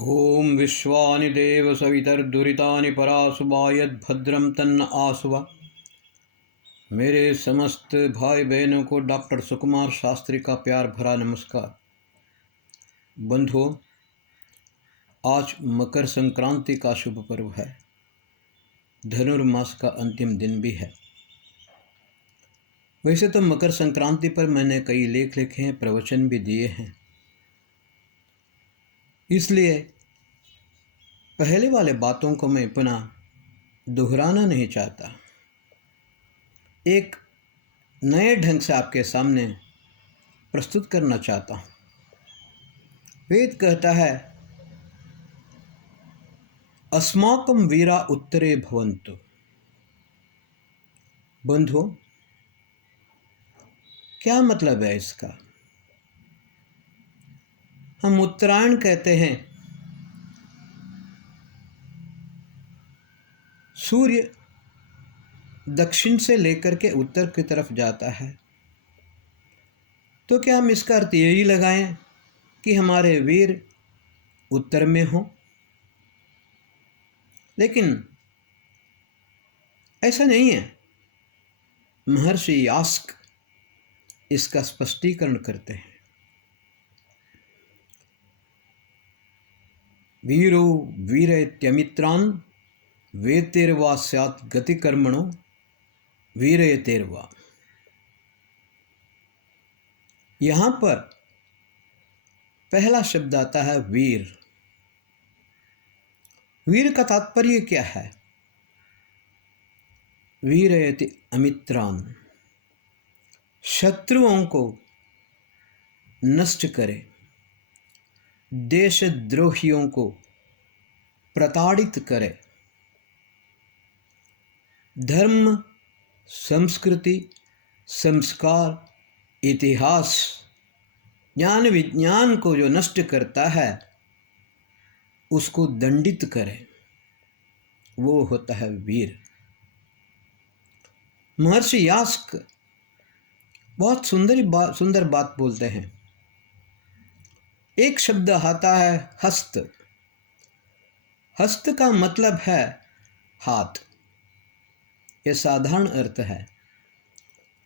ओम विश्वानि देव सवितर्दुरितानि परासुवा यद्भद्रम तन्न आसुवा। मेरे समस्त भाई बहनों को डॉक्टर सुकुमार शास्त्री का प्यार भरा नमस्कार। बंधुओं, आज मकर संक्रांति का शुभ पर्व है। धनुर्मास का अंतिम दिन भी है। वैसे तो मकर संक्रांति पर मैंने कई लेख लिखे हैं, प्रवचन भी दिए हैं, इसलिए पहले वाले बातों को मैं पुनः दोहराना नहीं चाहता। एक नए ढंग से आपके सामने प्रस्तुत करना चाहता हूँ। वेद कहता है, अस्माकं वीरा उत्तरे भवन्तु। बंधुओं, क्या मतलब है इसका? हम उत्तरायण कहते हैं, सूर्य दक्षिण से लेकर के उत्तर की तरफ जाता है, तो क्या हम इसका अर्थ यही लगाएं कि हमारे वीर उत्तर में हों? लेकिन ऐसा नहीं है। महर्षि यास्क इसका स्पष्टीकरण करते हैं। वीरो वीरयत्यमित्रान् वेतेर्वा स्यात् गतिकर्मणो वीरयतेर्वा। यहाँ पर पहला शब्द आता है वीर। वीर का तात्पर्य क्या है? वीरयति अमित्रान्, शत्रुओं को नष्ट करे, देशद्रोहियों को प्रताड़ित करे, धर्म, संस्कृति, संस्कार, इतिहास, ज्ञान विज्ञान को जो नष्ट करता है उसको दंडित करे, वो होता है वीर। महर्षि यास्क बहुत सुंदर बात बोलते हैं। एक शब्द आता है हस्त। हस्त का मतलब है हाथ। यह साधारण अर्थ है,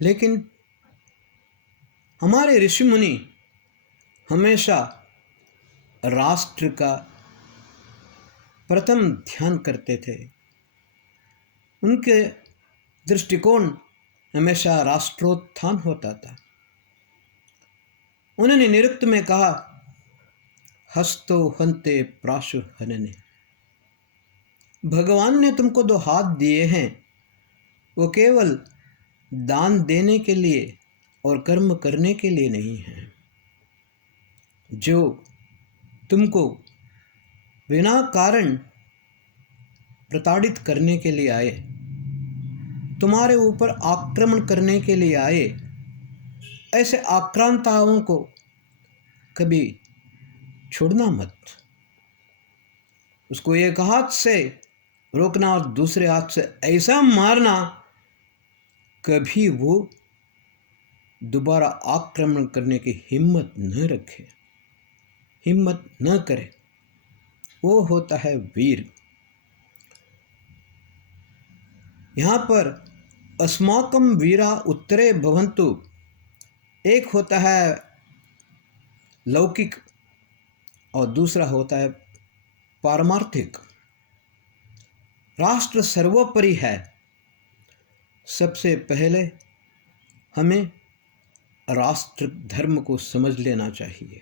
लेकिन हमारे ऋषि मुनि हमेशा राष्ट्र का प्रथम ध्यान करते थे। उनके दृष्टिकोण हमेशा राष्ट्रोत्थान होता था। उन्होंने निरुक्त में कहा, हस्तो हन्ते प्राशु हनने। भगवान ने तुमको दो हाथ दिए हैं, वो केवल दान देने के लिए और कर्म करने के लिए नहीं है। जो तुमको बिना कारण प्रताड़ित करने के लिए आए, तुम्हारे ऊपर आक्रमण करने के लिए आए, ऐसे आक्रांताओं को कभी छोड़ना मत। उसको एक हाथ से रोकना और दूसरे हाथ से ऐसा मारना, कभी वो दोबारा आक्रमण करने की हिम्मत न रखे, हिम्मत न करे। वो होता है वीर। यहाँ पर अस्माकं वीरा उत्तरे भवन्तु, एक होता है लौकिक और दूसरा होता है पारमार्थिक। राष्ट्र सर्वोपरि है। सबसे पहले हमें राष्ट्र धर्म को समझ लेना चाहिए।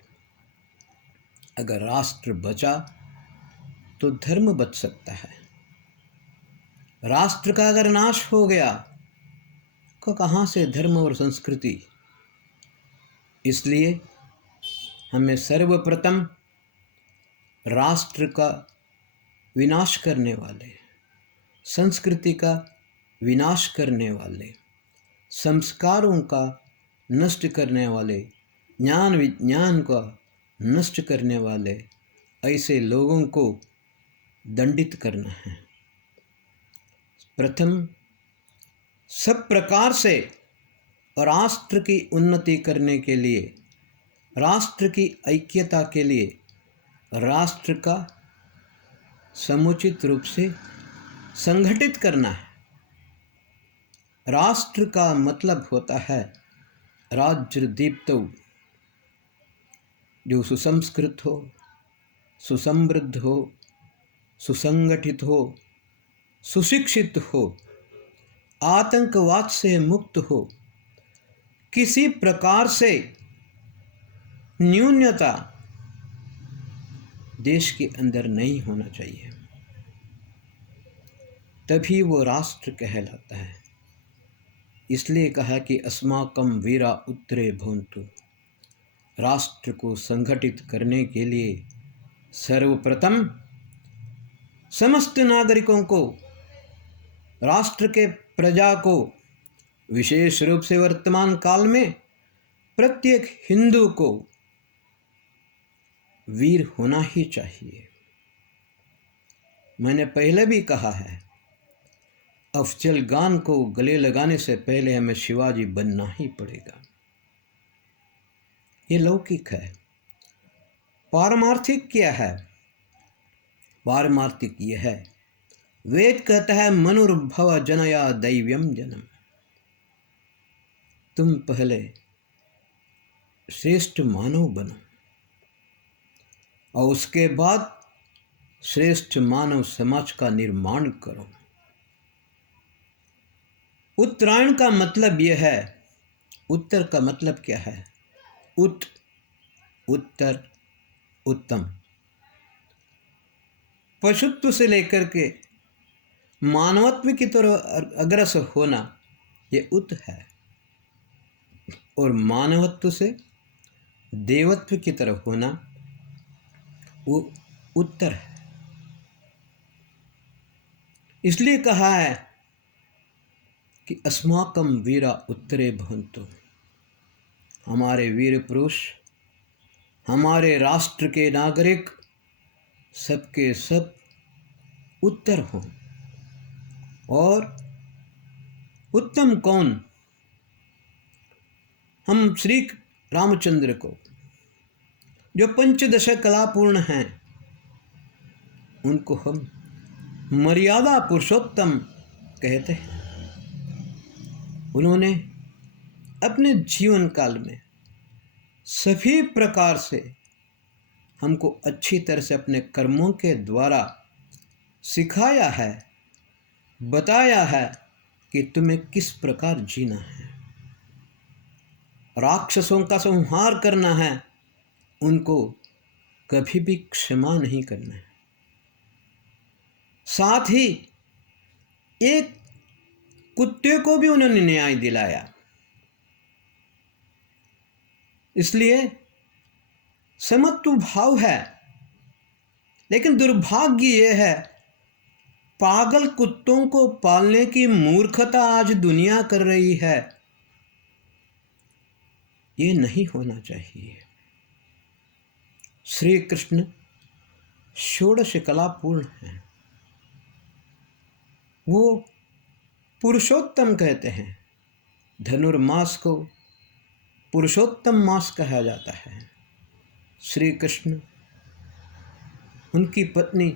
अगर राष्ट्र बचा तो धर्म बच सकता है। राष्ट्र का अगर नाश हो गया तो कहाँ से धर्म और संस्कृति? इसलिए हमें सर्वप्रथम राष्ट्र का विनाश करने वाले, संस्कृति का विनाश करने वाले, संस्कारों का नष्ट करने वाले, ज्ञान विज्ञान का नष्ट करने वाले ऐसे लोगों को दंडित करना है। प्रथम सब प्रकार से राष्ट्र की उन्नति करने के लिए, राष्ट्र की ऐक्यता के लिए राष्ट्र का समुचित रूप से संगठित करना है। राष्ट्र का मतलब होता है राज्य दीप्तौ, जो सुसंस्कृत हो, सुसमृद्ध हो, सुसंगठित हो, सुशिक्षित हो, आतंकवाद से मुक्त हो, किसी प्रकार से न्यूनता देश के अंदर नहीं होना चाहिए, तभी वो राष्ट्र कहलाता है। इसलिए कहा कि अस्माकं वीरा उत्तरे भवन्तु। राष्ट्र को संगठित करने के लिए सर्वप्रथम समस्त नागरिकों को, राष्ट्र के प्रजा को, विशेष रूप से वर्तमान काल में प्रत्येक हिंदू को वीर होना ही चाहिए। मैंने पहले भी कहा है, अफजल खान को गले लगाने से पहले हमें शिवाजी बनना ही पड़ेगा। ये लौकिक है। पारमार्थिक क्या है? पारमार्थिक यह है, वेद कहता है मनुर्भव जनया दैव्यम जन्म। तुम पहले श्रेष्ठ मानव बनो और उसके बाद श्रेष्ठ मानव समाज का निर्माण करो। उत्तरायण का मतलब यह है, उत्तर का मतलब क्या है? उत्तर, उत्तम। पशुत्व से लेकर के मानवत्व की तरफ अग्रसर होना ये उत है, और मानवत्व से देवत्व की तरफ होना वो उत्तर है। इसलिए कहा है कि अस्माकं वीरा उत्तरे भवन्तु। हमारे वीर पुरुष, हमारे राष्ट्र के नागरिक सबके सब उत्तर हों। और उत्तम कौन? हम श्री रामचंद्र को, जो पंचदश कलापूर्ण हैं, उनको हम मर्यादा पुरुषोत्तम कहते हैं। उन्होंने अपने जीवन काल में सभी प्रकार से हमको अच्छी तरह से अपने कर्मों के द्वारा सिखाया है, बताया है कि तुम्हें किस प्रकार जीना है। राक्षसों का संहार करना है, उनको कभी भी क्षमा नहीं करना है। साथ ही एक कुत्ते को भी उन्होंने न्याय दिलाया। इसलिए समत्व भाव है, लेकिन दुर्भाग्य यह है, पागल कुत्तों को पालने की मूर्खता आज दुनिया कर रही है। ये नहीं होना चाहिए। श्री कृष्ण षोडश कलापूर्ण हैं, वो पुरुषोत्तम कहते हैं। धनुर्मास को पुरुषोत्तम मास कहा जाता है। श्री कृष्ण, उनकी पत्नी,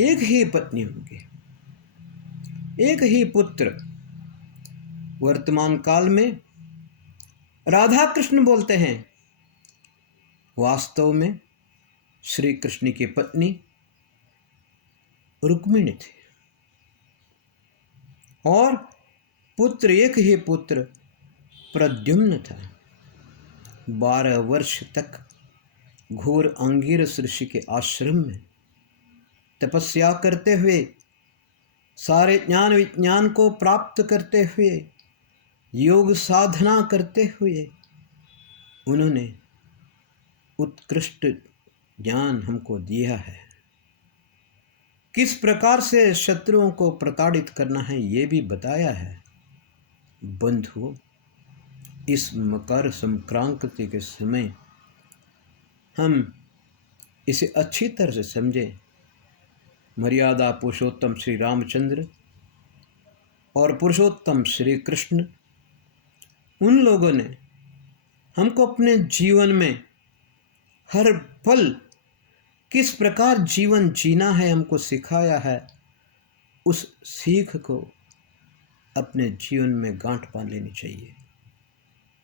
एक ही पत्नी, उनके एक ही पुत्र। वर्तमान काल में राधा कृष्ण बोलते हैं, वास्तव में श्री कृष्ण की पत्नी रुक्मिणी थी, और पुत्र, एक ही पुत्र प्रद्युम्न था। 12 वर्ष तक घोर अंगिरस ऋषि के आश्रम में तपस्या करते हुए, सारे ज्ञान विज्ञान को प्राप्त करते हुए, योग साधना करते हुए, उन्होंने उत्कृष्ट ज्ञान हमको दिया है। किस प्रकार से शत्रुओं को प्रताड़ित करना है ये भी बताया है। बंधुओं, इस मकर संक्रांति के समय हम इसे अच्छी तरह से समझें। मर्यादा पुरुषोत्तम श्री रामचंद्र और पुरुषोत्तम श्री कृष्ण, उन लोगों ने हमको अपने जीवन में हर पल किस प्रकार जीवन जीना है हमको सिखाया है, उस सीख को अपने जीवन में गांठ बांध लेनी चाहिए।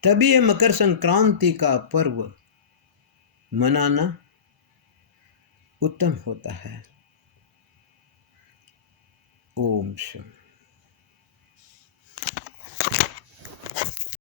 तभी ये मकर संक्रांति का पर्व मनाना उत्तम होता है। ओम शांति।